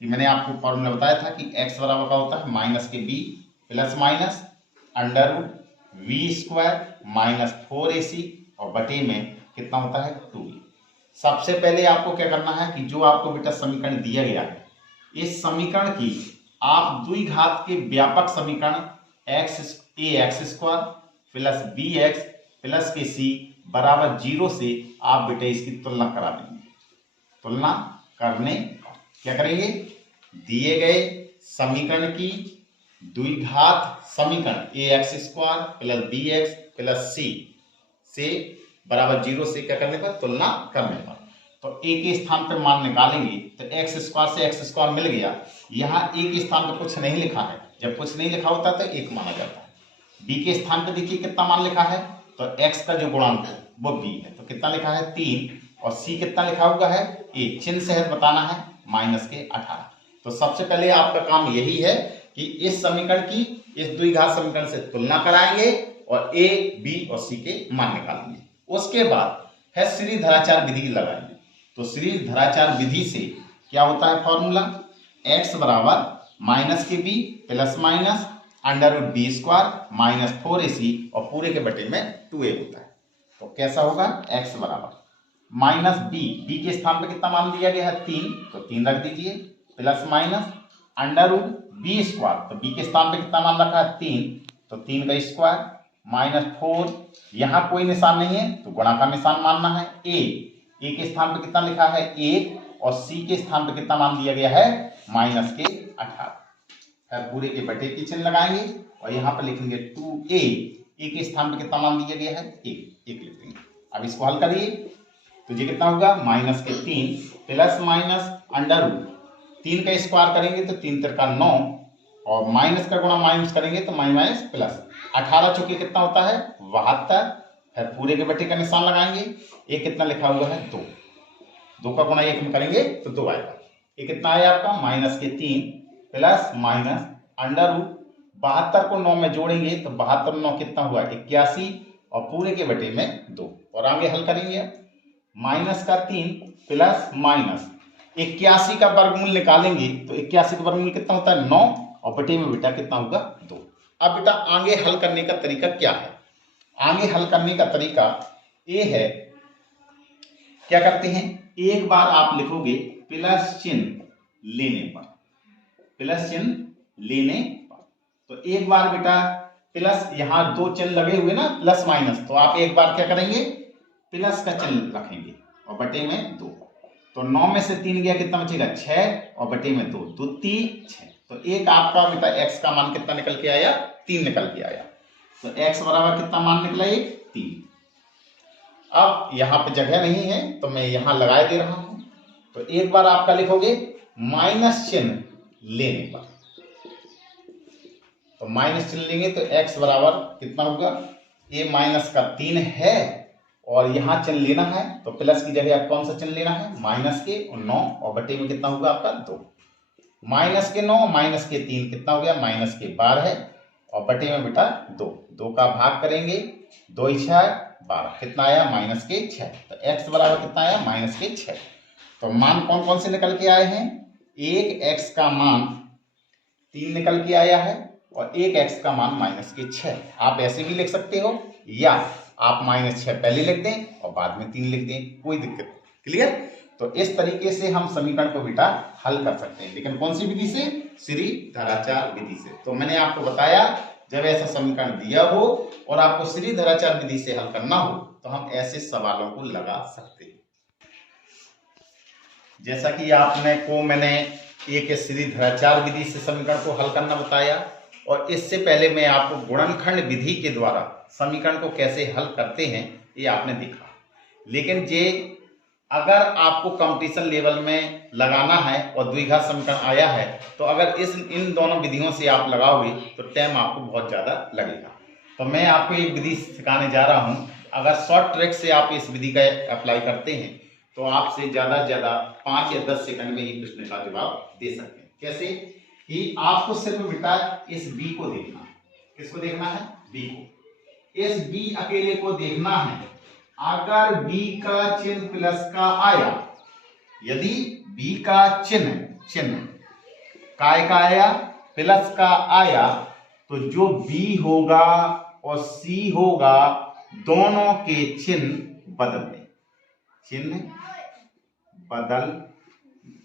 कि मैंने आपको फॉर्मूला बताया था कि x बराबर का होता है माइनस के b plus minus under root v square minus 4ac और बटे में कितना होता है 2b। सबसे पहले आपको क्या करना है कि जो आपको बेटा समीकरण दिया गया है इस समीकरण की आप द्विघात के व्यापक समीकरण x square plus B X plus के सी बराबर 0 से आप बेटे इसकी तुलना करा देंगे। तुलना करने क्या करेंगे, दिए गए समीकरण की द्विघात समीकरण A X square plus B X plus C से बराबर 0 से क्या करने पर तुलना करने पर तो ए के स्थान पर मान निकालेंगे तो एक्स स्क्वायर से एक्स स्क्वायर मिल गया। यहाँ ए के स्थान पर कुछ नहीं लिखा है, जब कुछ नहीं लिखा होता तो 1 माना जाता है। बी के स्थान पर देखिए कितना मान लिखा है तो x का जो गुणांक है वो b है तो कितना लिखा है 3 और c कितना लिखा हुआ है 1, चिन्ह सहित बताना है माइनस के 18। तो सबसे पहले आपका काम यही है कि इस समीकरण की इस द्विघात समीकरण से तुलना कराएंगे और a, b और c के मान निकालेंगे। उसके बाद है श्रीधराचार्य विधि लगाएंगे। तो श्रीधराचार्य विधि से क्या होता है फॉर्मूला, x बराबर माइनस के b plus minus under root b square minus 4ac और पूरे के बटे में 2a होता है। तो कैसा होगा, x बराबर माइनस b के स्थान पे कितना मान दिया गया है 3 तो 3 रख दीजिए plus minus under root b square तो b के स्थान पे कितना मान रखा है 3 तो 3 का स्क्वायर माइनस 4, यहाँ कोई निशान नहीं है तो गुणा का निशान मानना है। a के स्थान पे कितना लिखा है 1 और c के स्थान पे कितना मान दिया गया है माइनस के 18। फिर पूरे के बटे की चिन्ह लगाएंगे और यहाँ पर लिखेंगे 2a, a के स्थान पर कितना मान दिया गया है 1 लिख देंगे। अब इसको हल करिए तो ये कितना होगा माइनस के 3 प्लस माइनस अंडर रूट 3 का स्क्वायर करेंगे तो 3 तिरका 9 और माइनस का गुणा माइनस करेंगे तो माइनस प्लस 18 चौके कितना होता है 72। फिर पूरे के बटे का निशान लगाएंगे, एक कितना लिखा हुआ है 2 का गुणा 1 में करेंगे तो 2 आएगा। ये कितना आया आपका माइनस के 3 प्लस माइनस अंडर रूट 72 को 9 में जोड़ेंगे तो 72 9 कितना हुआ 81 और पूरे के बटे में 2 और आगे हल करेंगे। माइनस का 3 प्लस माइनस 81 का वर्गमूल निकालेंगे तो 81 का वर्गमूल कितना होता है 9 और बटे में बेटा कितना होगा 2। अब बेटा आगे हल करने का तरीका क्या है, आगे हल करने का तरीका ये है, क्या करते हैं एक बार आप लिखोगे प्लस चिन्ह लेने पर, प्लस चिन्ह लेने पर तो एक बार बेटा प्लस यहाँ 2 चिन्ह लगे हुए ना प्लस माइनस तो आप एक बार क्या करेंगे प्लस का चिन्ह रखेंगे और बटे में 2 तो 9 में से 3 गया कितना बचेगा 6 और बटे में 2 2 3 6 तो एक आपका बेटा x का मान कितना निकल के आया 3 निकल के आया। तो x बराबर कितना मान निकला 3। अब यहाँ पे जगह नहीं है तो मैं यहाँ लगा दे रहा हूं तो एक बार आपका लिखोगे माइनस चिन्ह लेने पर तो माइनस चिन्ह लेंगे तो x बराबर कितना होगा a माइनस का 3 है और यहाँ चिन्ह लेना है तो प्लस की जगह कौन सा चिन्ह लेना है माइनस के 9 और बटे में कितना होगा आपका 2 माइनस के 9 माइनस के 3 कितना हो गया माइनस के 12 और बटे में बेटा 2 का भाग करेंगे 2 6 12 कितना आया माइनस के 6 तो x बराबर कितना आया माइनस के 6। तो मान कौन कौन से निकल के आए हैं, एक x का मान 3 निकल के आया है और एक x का मान माइनस के 6। आप ऐसे भी लिख सकते हो या आप माइनस 6 पहले लिख दें और बाद में 3 लिख दें, कोई दिक्कत। क्लियर। तो इस तरीके से हम समीकरण को बेटा हल कर सकते हैं, लेकिन कौन सी विधि से, श्रीधराचार्य विधि से। तो मैंने आपको बताया जब ऐसा समीकरण दिया हो और आपको श्रीधराचार्य विधि से हल करना हो तो हम ऐसे सवालों को लगा सकते हैं। जैसा कि मैंने एक श्रीधराचार्य विधि से समीकरण को हल करना बताया और इससे पहले मैं आपको गुणनखंड विधि के द्वारा समीकरण को कैसे हल करते हैं ये आपने देखा। लेकिन जे अगर आपको कंपटीशन लेवल में लगाना है और द्विघात समीकरण आया है तो अगर इन दोनों विधियों से आप लगाओगे तो टाइम आपको बहुत ज़्यादा लगेगा। तो मैं आपको एक विधि सिखाने जा रहा हूं, अगर शॉर्ट ट्रिक से आप इस विधि का अप्लाई करते हैं तो आपसे ज़्यादा से ज़्यादा 5 या 10 सेकंड में ही प्रश्न का जवाब दे सकते हैं। कैसे कि आपको सिर्फ बेटा इस बी को देखना है। किसको देखना है, बी को। इस बी अकेले को देखना है। अगर बी का चिन्ह प्लस का आया, यदि बी का चिन्ह काय का आया, प्लस का आया, तो जो बी होगा और सी होगा दोनों के चिन्ह बदल दें, चिन्ह बदल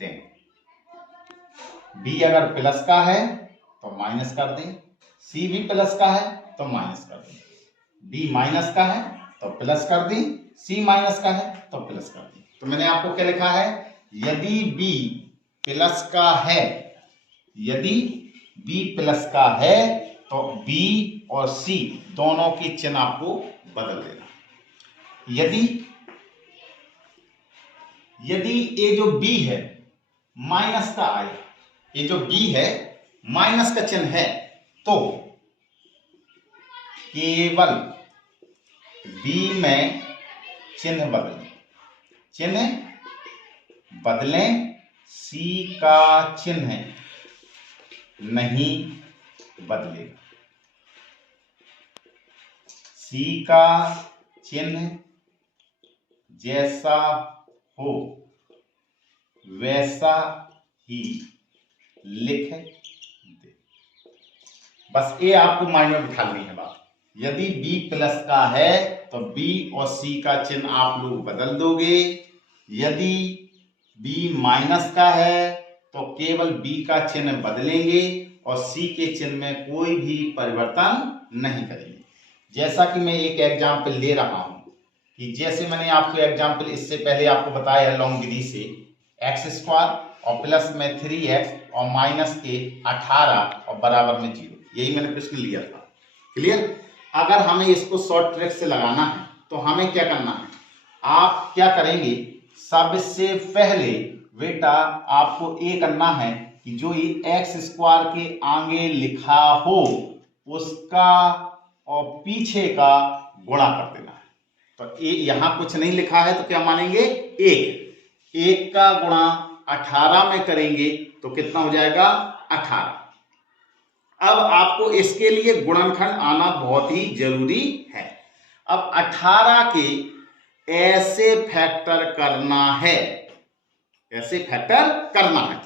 दें। बी अगर प्लस का है तो माइनस कर दें, सी भी प्लस का है तो माइनस कर दें, बी माइनस का है तो प्लस कर दें, सी माइनस का है तो प्लस कर दें। तो मैंने आपको क्या लिखा है, यदि बी प्लस का है, यदि बी प्लस का है तो बी और सी दोनों की चिन्ह आपको बदल देना। यदि ये जो बी है माइनस का आए, ये जो बी है माइनस का चिन्ह है, तो केवल बी में चिन्ह बदलें, चिन्ह बदलें, सी का चिन्ह नहीं बदलेगा, सी का चिन्ह जैसा हो वैसा ही लिख दे। बस ये आपको माइंड में बिठा लेनी है बात। यदि बी प्लस का है तो बी और सी का चिन्ह आप लोग बदल दोगे, यदि बी माइनस का है तो केवल बी का चिन्ह बदलेंगे और सी के चिन्ह में कोई भी परिवर्तन नहीं करेंगे। जैसा कि मैं एक एग्जाम्पल ले रहा हूं कि जैसे मैंने आपको एग्जाम्पल इससे पहले आपको बताया लॉन्ग विधि से, एक्स स्क्वायर और प्लस में 3x और माइनस के 18 और बराबर में 0, यही मैंने प्रश्न लिया था। क्लियर? अगर हमें इसको शॉर्ट ट्रिक से लगाना है तो हमें क्या करना है, आप क्या करेंगे, सबसे पहले बेटा आपको ये करना है कि जो ये एक्स स्क्वायर के आगे लिखा हो उसका और पीछे का गुणा कर देना है। तो ये यहां कुछ नहीं लिखा है तो क्या मानेंगे, एक का गुणा 18 में करेंगे तो कितना हो जाएगा, 18। अब आपको इसके लिए गुणनखंड आना बहुत ही जरूरी है। अब 18 के ऐसे फैक्टर करना है, ऐसे फैक्टर करना है।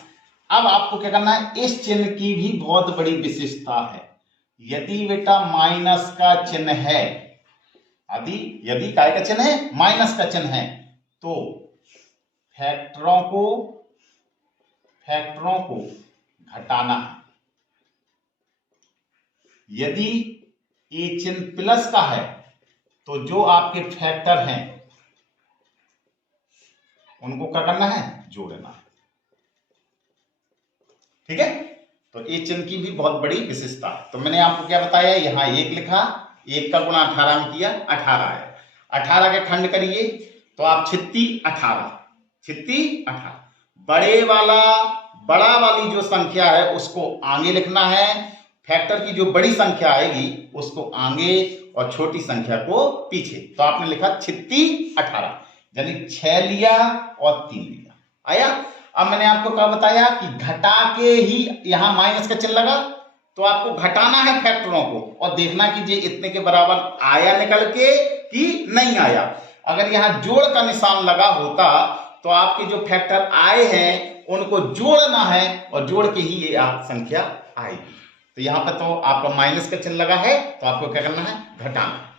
अब आपको क्या करना है, इस चिन्ह की भी बहुत बड़ी विशेषता है। यदि बेटा माइनस का चिन्ह है, यदि काय का चिन्ह है, माइनस का चिन्ह है, तो फैक्टरों को घटाना है। यदि ये चिन्ह प्लस का है तो जो आपके फैक्टर हैं उनको क्या करना है, जोड़ना है। ठीक है? तो ये चिन्ह की भी बहुत बड़ी विशेषता है। तो मैंने आपको क्या बताया, यहां 1 लिखा, 1 का गुणा 18 में किया, 18 आया। 18 के खंड करिए तो आप 36 18 बड़ा वाली जो संख्या है उसको आगे लिखना है, फैक्टर की जो बड़ी संख्या आएगी उसको आगे और छोटी संख्या को पीछे। तो आपने लिखा 36 18, यानी 6 लिया और 3 लिया, आया। अब मैंने आपको क्या बताया कि घटा के ही यहां माइनस का चिन्ह लगा तो आपको घटाना है फैक्टरों को और देखना कि ये इतने के बराबर आया निकल के कि नहीं आया। अगर यहां जोड़ का निशान लगा होता तो आपके जो फैक्टर आए हैं उनको जोड़ना है और जोड़ के ही ये संख्या आएगी। तो यहां पर तो आपका माइनस का चिन्ह लगा है तो आपको क्या करना है, घटाना।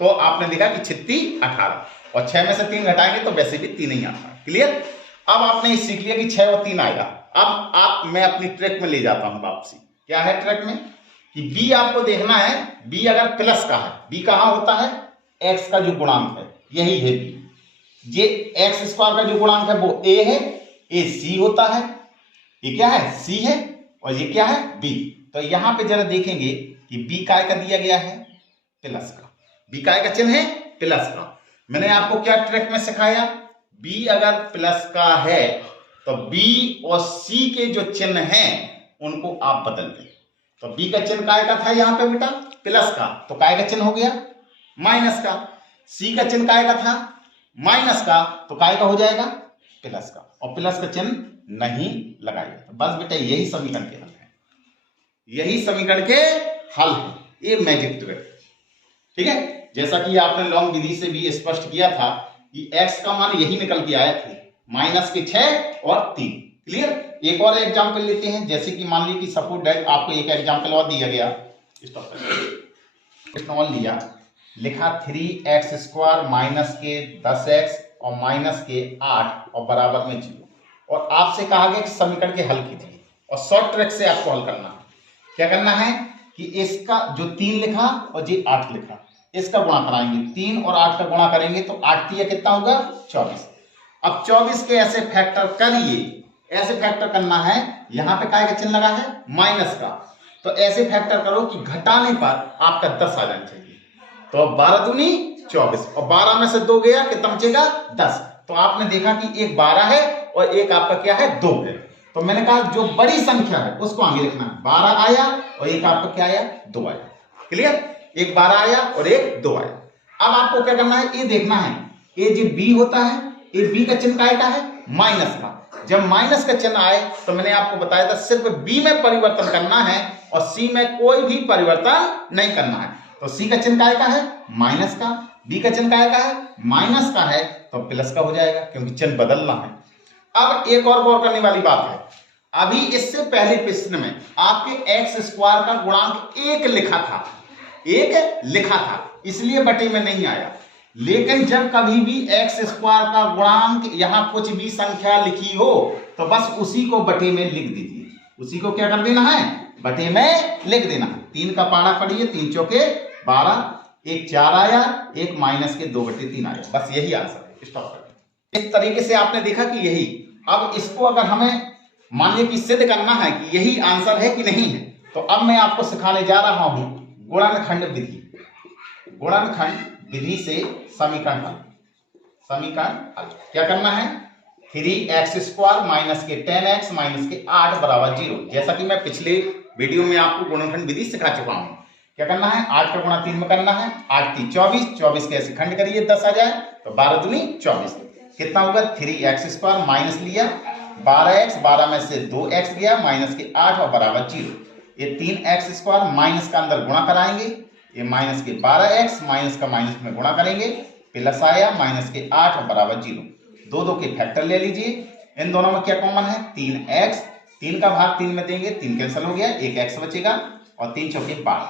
तो आपने देखा कि 36 18 और 6 में से 3 घटाएंगे तो वैसे भी 3 ही आता है। क्लियर? अब आपने सीख लिया कि 6 और 3 आएगा। अब मैं अपनी ट्रैक में ले जाता हूं वापसी। क्या है ट्रैक में कि बी आपको देखना है, बी अगर प्लस का है, बी कहां होता है, एक्स का जो गुणांक है यही है बी। ये एक्स स्क्वायर का जो गुणांक है वो ए है, ए सी होता है, ये क्या है, सी है, और ये क्या है, बी। तो यहां पे जरा देखेंगे कि बी काय का दिया गया है, प्लस का। बी काय का चिन्ह है, प्लस का। मैंने आपको क्या ट्रिक में सिखाया, बी अगर प्लस का है तो बी और सी के जो चिन्ह हैं उनको आप बदल दें। तो बी का चिन्ह काय का था यहां पे बेटा, प्लस का, तो काय का चिन्ह हो गया माइनस का। सी का चिन्ह काय का था, माइनस का, तो काय का हो जाएगा प्लस का, और प्लस का चिन्ह नहीं लगाएगा। बस बेटा यही समीकरण के हल है, यही समीकरण के हल है, ये मैजिक ट्रिक। ठीक है? जैसा कि आपने लॉन्ग विधि से भी स्पष्ट किया था कि x का मान यही निकल के आए थे, -6 और 3। क्लियर। एक और एग्जांपल लेते हैं, जैसे कि मान लीजिए कि सपोज दैट आपको एक एग्जांपल और दिया गया, और लिया, लिखा 3x² माइनस के 10x और माइनस के 8 और बराबर में 0, और आपसे कहा गया कि समीकरण के हल कीजिए और शॉर्ट ट्रिक से आपको हल करना है। क्या करना है कि इसका जो 3 लिखा और जी 8 लिखा, इसका गुणा कराएंगे, 3 और 8 का गुणा करेंगे तो 8 3 कितना होगा 24। अब 24 के ऐसे फैक्टर करिए, ऐसे फैक्टर करना है, यहां पे काय का चिन्ह लगा है माइनस का, तो ऐसे फैक्टर करो कि घटाने पर आपका 10 आ जाना चाहिए। तो 12 दूनी 24 और 12 में से 2 गया, कितना बचेगा 10। तो आपने देखा कि एक 12 है और एक आपका क्या है 2 है। तो मैंने कहा जो बड़ी संख्या है उसको आगे लिखना है, 12 आया और एक आपका क्या आया 2 आया। क्लियर, एक 12 आया और एक 2 आया। अब आपको क्या करना है, ये देखना है, ये जो बी होता है, ये बी का चिन्ह काय का है माइनस का। जब माइनस का चिन्ह आए तो मैंने आपको बताया था सिर्फ बी में परिवर्तन करना है और सी में कोई भी परिवर्तन नहीं करना है। तो सी का चिन्ह काय का है माइनस का, बी का चिन्ह काय का है माइनस का है, तो प्लस का हो जाएगा क्योंकि चिन्ह बदलना है। अब एक और गौर करने वाली बात है, अभी इससे पहले प्रश्न में आपके x² का गुणांक 1 लिखा था, 1 लिखा था, इसलिए बटे में नहीं आया। लेकिन जब कभी भी x² का गुणांक यहां कुछ भी संख्या लिखी हो तो बस उसी को बटे में लिख दीजिए, उसी को क्या कर देना है बटे में लिख देना है। 3 का पाड़ा पढ़िए, 3 चौके 12, एक 4 आया, एक माइनस के 2/3 आया, बस यही आंसर है। स्टॉप कर, इस तरीके से आपने देखा कि यही। अब इसको अगर हमें मान लीजिए कि सिद्ध करना है कि यही आंसर है कि नहीं है, तो अब मैं आपको सिखाने जा रहा हूं गुणनखंड विधि। गुणनखंड विधि से समीकरण हल। समीकरण हल क्या करना है, 3x² माइनस के 10x माइनस के 8 बराबर 0। जैसा कि मैं पिछले वीडियो में आपको गुणनखंड विधि सिखा चुका हूं। क्या करना है, 8 का गुणा 3 में करना है, 8 3 24, 24 के ऐसे खंड करिए 10 आ जाए, तो 12 दूनी 24, कितना होगा 3x² माइनस लिया 12x, 12 में से 2x गया, माइनस के 8 और बराबर 0। ये 3x² माइनस का अंदर गुणा कराएंगे, ये माइनस के 12x माइनस का माइनस में गुणा करेंगे, प्लस आया माइनस के 8 और बराबर 0। 2 2 के फैक्टर ले लीजिए, इन दोनों में क्या कॉमन है 3x, 3 का भाग 3 में देंगे, 3 कैंसिल हो गया, एक x बचेगा और 3 चौके 12।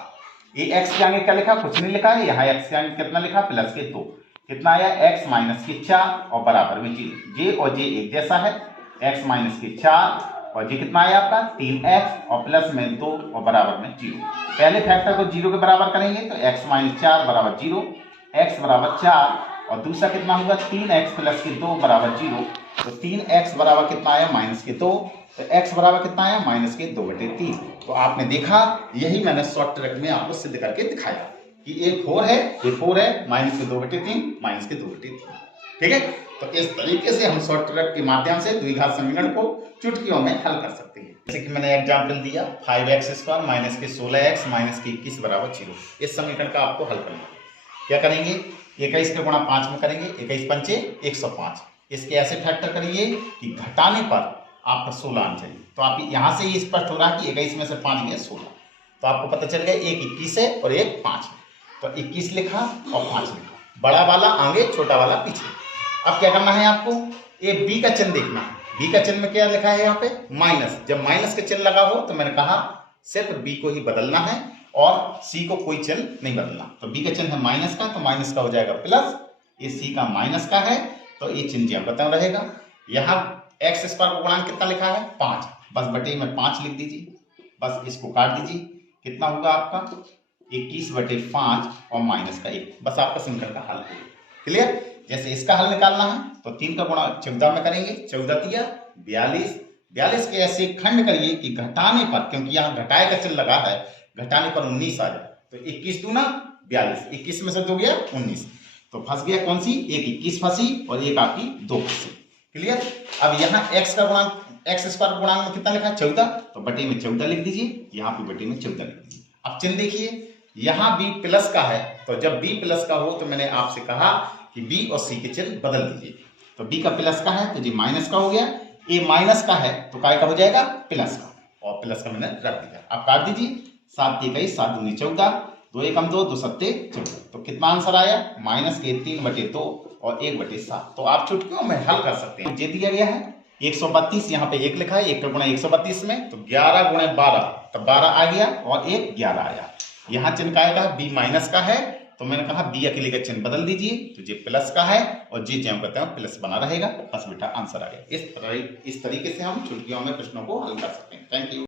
ये x के आगे क्या लिखा, कुछ नहीं लिखा है, यहाँ x के आगे कितना लिखा प्लस के 2, कितना आया x माइनस के 4 और बराबर में 0। j और j एक जैसा है, x माइनस के 4 और j कितना आया आपका 3x और प्लस में 2 और बराबर में 0। पहले फैक्टर को 0 के बराबर करेंगे तो x माइनस 4 बराबर 0, x बराबर 4 और दूसरा कितना होगा 3x प्लस के 2 बराबर 0। तो 3x बराबर कितना आया माइनस के 2, तो x बराबर कितना आया माइनस के 2/3। तो आपने देखा, यही मैंने शॉर्ट ट्रिक में आपको सिद्ध करके दिखाया कि ये 4 है, ये 4 है, माइनस के 2/3 माइनस के 2/3। ठीक है, तो इस तरीके से हम शॉर्ट ट्रिक के माध्यम से द्विघात समीकरण को चुटकियों में हल कर सकते हैं। जैसे कि मैंने एग्जांपल दिया 5x² माइनस के 16x माइनस के 21 बराबर 0। इस समीकरण का आपको हल करना है। क्या करेंगे, 21 का गुणा 5 में करेंगे, 21 पंचे 105। इसके ऐसे फैक्टर करिए कि घटाने पर आपका 16 आना चाहिए। तो आप यहां से ही स्पष्ट हो रहा है कि 21 में से 5 गया 16, तो आपको पता चल गया एक 21 है और एक 5 है। तो 21 लिखा और 5 लिखा, बड़ा वाला आगे छोटा वाला पीछे। अब क्या करना है आपको, ये बी का चिन्ह देखना है। बी का चिन्ह में क्या लिखा है यहाँ पे माइनस। जब माइनस का चिन्ह लगा हो तो मैंने कहा सिर्फ बी को ही बदलना है और सी को कोई चिन्ह नहीं बदलना। तो बी का चिन्ह है माइनस का, तो माइनस का हो जाएगा प्लस, ये सी का माइनस का है तो ये चिन्ह यहाँ बता रहेगा। यहाँ x² का गुणांक कितना लिखा है 5, बस बटे में 5 लिख दीजिए, बस इसको काट दीजिए, कितना होगा आपका 21/5 और माइनस का 1। बस आपका समीकरण का हल है। क्लियर। जैसे इसका हल निकालना है तो 3 का गुणा 14 में करेंगे, 14 तिया 42, 42 के ऐसे खंड करिए कि घटाने पर, क्योंकि यहाँ घटाए का चिन्ह लगा है, घटाने पर 19 आ जाए, तो 21 दूना 42, 21 में से 2 गया 19, तो फंस गया कौन सी, एक 21 फंसी और एक आपकी 2 फंसी। क्लियर। अब यहाँ x का गुणांक, x² गुणांक में कितना लिखा है 14, तो बटे में 14 लिख दीजिए, यहाँ पे बटे में 14 लिख दीजिए। अब चिन्ह देखिए, यहाँ b प्लस का है, तो जब b प्लस का हो तो मैंने आपसे कहा कि b और c के चिन्ह बदल दीजिए। तो b का प्लस का है तो जी माइनस का हो गया, a माइनस का है तो काय का हो जाएगा प्लस का, और प्लस का मैंने रख दिया। आप काट दीजिए, 7 21, 7 दूनी 14, 2 एकम 2, 2 सत्ते 14। तो कितना आंसर आया माइनस के 3/2 और 1/7। तो आप चुटकियों में हल कर सकते हैं। जे दिया गया है 132 यहाँ पे 1 लिखा है, 1 का गुणा 132 में, तो 11 गुणे 12, तो 12 आ गया और 1 11 आया। यहाँ चिन्ह का आएगा बी माइनस का है, तो मैंने कहा बी अकेले का चिन्ह बदल दीजिए, तो ये प्लस का है और जी जो कहते हैं प्लस बना रहेगा। बस बेटा आंसर आ गया। इस तरीके से हम छुट्टियों में प्रश्नों को हल कर सकते हैं। Thank you.